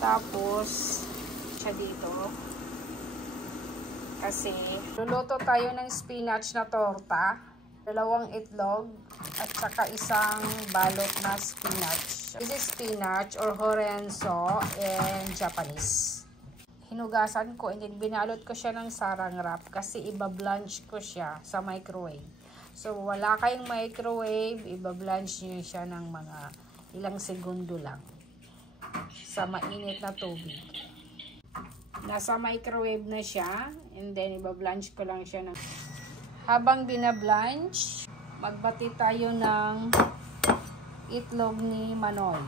Tapos, siya dito. Kasi, luluto tayo ng spinach na torta. 2 itlog at saka isang balot na spinach. This is spinach or horenzo in Japanese. Hinugasan ko and then binalot ko siya ng sarang wrap kasi iba-blanch ko siya sa microwave. So, wala kayong microwave, iba-blanch nyo siya ng mga ilang segundo lang sa mainit na tubig. Nasa microwave na siya and then iba-blanch ko lang siya ng... Habang binablanch, magbati tayo ng itlog ni Manoy.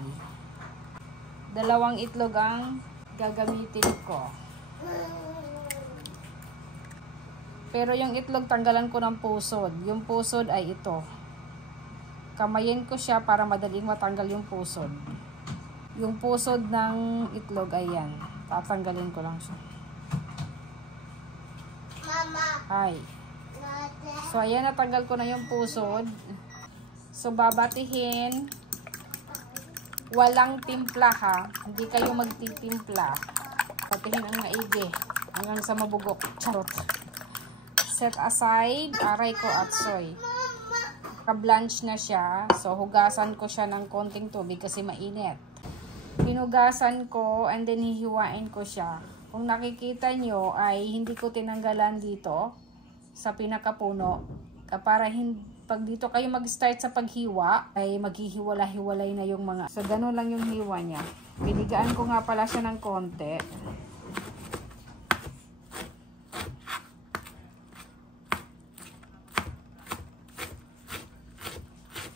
2 itlog ang gagamitin ko. Pero yung itlog tanggalan ko ng pusod. Yung pusod ay ito. Kamayin ko siya para madaling matanggal yung pusod. Yung pusod ng itlog ay yan. Tatanggalin ko lang siya. Mama. Hi. So ayan, natanggal ko na yung pusod. So babatihin. Walang timpla ha. Hindi kayo magtitimpla. Patihin ang maigi. Hanggang sa mabugok. Charot. Set aside. Aray ko at soy. Ka-blanch na siya. So hugasan ko siya ng konting tubig kasi mainit. Hinugasan ko and then hihiwain ko siya. Kung nakikita nyo ay hindi ko tinanggalan dito sa pinakapuno. Para pag dito kayo mag-start sa paghiwa, ay maghihiwala-hiwalay na yung mga... So, ganun lang yung hiwa niya. Binigaan ko nga pala siya ng konti.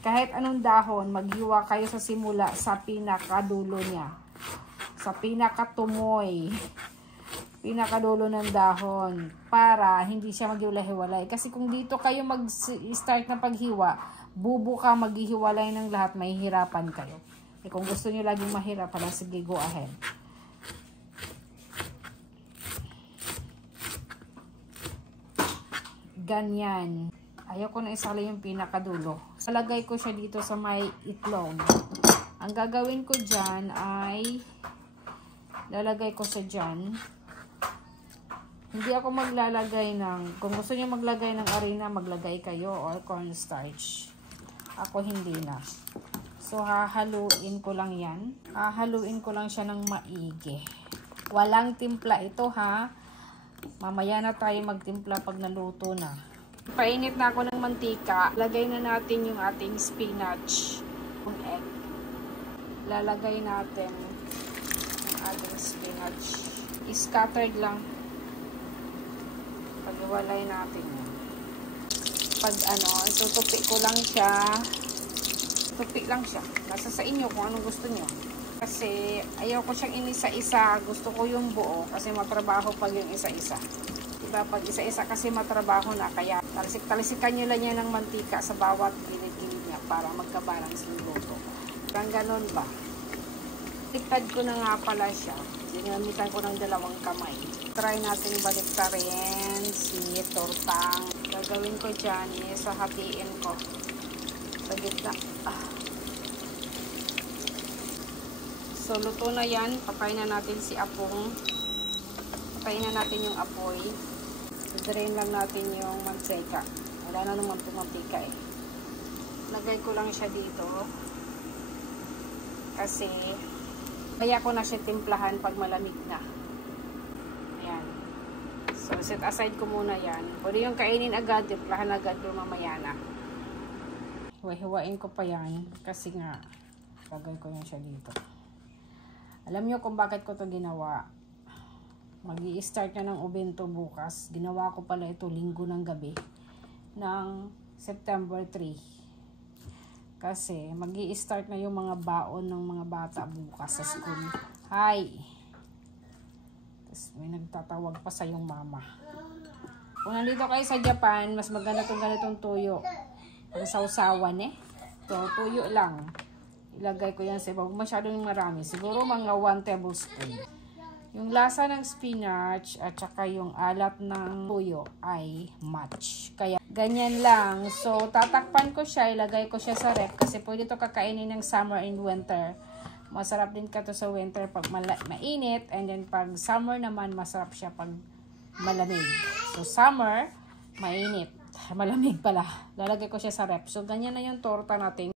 Kahit anong dahon, maghiwa kayo sa simula sa pinakadulo niya. Sa pinakatumoy. Pinakadulo ng dahon para hindi siya maghiwalay-hiwalay. Kasi kung dito kayo mag-start na paghiwa, bubuka maghihiwalay ng lahat, mahihirapan kayo. Eh kung gusto niyo laging mahirap, pala sige, go ahead. Ganyan. Ayaw ko na isali yung pinakadulo. Salagay ko siya dito sa may itlog. Ang gagawin ko dyan ay lalagay ko sa dyan. Hindi ako maglalagay ng, kung gusto niyo maglagay ng harina, maglagay kayo or cornstarch. Ako hindi na. So, hahaluin ko lang yan. Hahaluin ko lang siya ng maigi. Walang timpla ito ha. Mamaya na tayo magtimpla pag naluto na. Painit na ako ng mantika. Lagay na natin yung ating spinach. Yung egg. Lalagay natin yung ating spinach. I-scattered lang. Pag-iwalay natin yan. Pag tutupi ko lang siya. Tupi lang siya. Nasa sa inyo kung anong gusto nyo. Kasi ayaw ko siyang inisa-isa. Gusto ko yung buo kasi matrabaho pag yung isa-isa. Diba? Pag isa-isa kasi matrabaho na. Kaya talisik-talisikan nyo lang yan ng mantika sa bawat gilid-gilid niya para magkabalance yung luto. Parang ganun ba? Tiktad ko na nga pala siya. Ginamitan ko ng 2 kamay. Try natin baliktarin si tortang. Gagawin ko dyan is hahatiin ko sa gitna. So, luto na yan. Patayin na natin si apong. Patayin na natin yung apoy. Drain lang natin yung mantika. Wala na naman itong mantika eh. Lagay ko lang siya dito. Kasi kaya ko na siya timplahan pag malamig na. Ayan. So, set aside ko muna yan. Pwede yung kainin agad, timplahan agad yung mamaya na. Hiwa-hiwain ko pa yan. Kasi nga, lagay ko yan siya dito. Alam nyo kung bakit ko to ginawa. Mag-i-start na ng ubento bukas. Ginawa ko pala ito linggo ng gabi. Ng September 3. Kasi mag-i-start na yung mga baon ng mga bata bukas sa school. Hi! Tapos may nagtatawag pa sa yung mama. Kung nandito kayo sa Japan, mas maganda itong ganitong tuyo. Ang sausawan eh. So, tuyo lang. Ilagay ko yan sa iba. Masyadong marami. Siguro mga 1 tablespoon. Yung lasa ng spinach at saka yung alat ng tuyo ay match. Kaya ganyan lang. So, tatakpan ko siya. Ilagay ko siya sa ref kasi pwede ito kakainin ng summer and winter. Masarap din ka to sa winter pag mainit. And then pag summer naman, masarap siya pag malamig. So summer, mainit. Malamig pala. Lalagay ko siya sa rep. So ganyan na yung torta natin.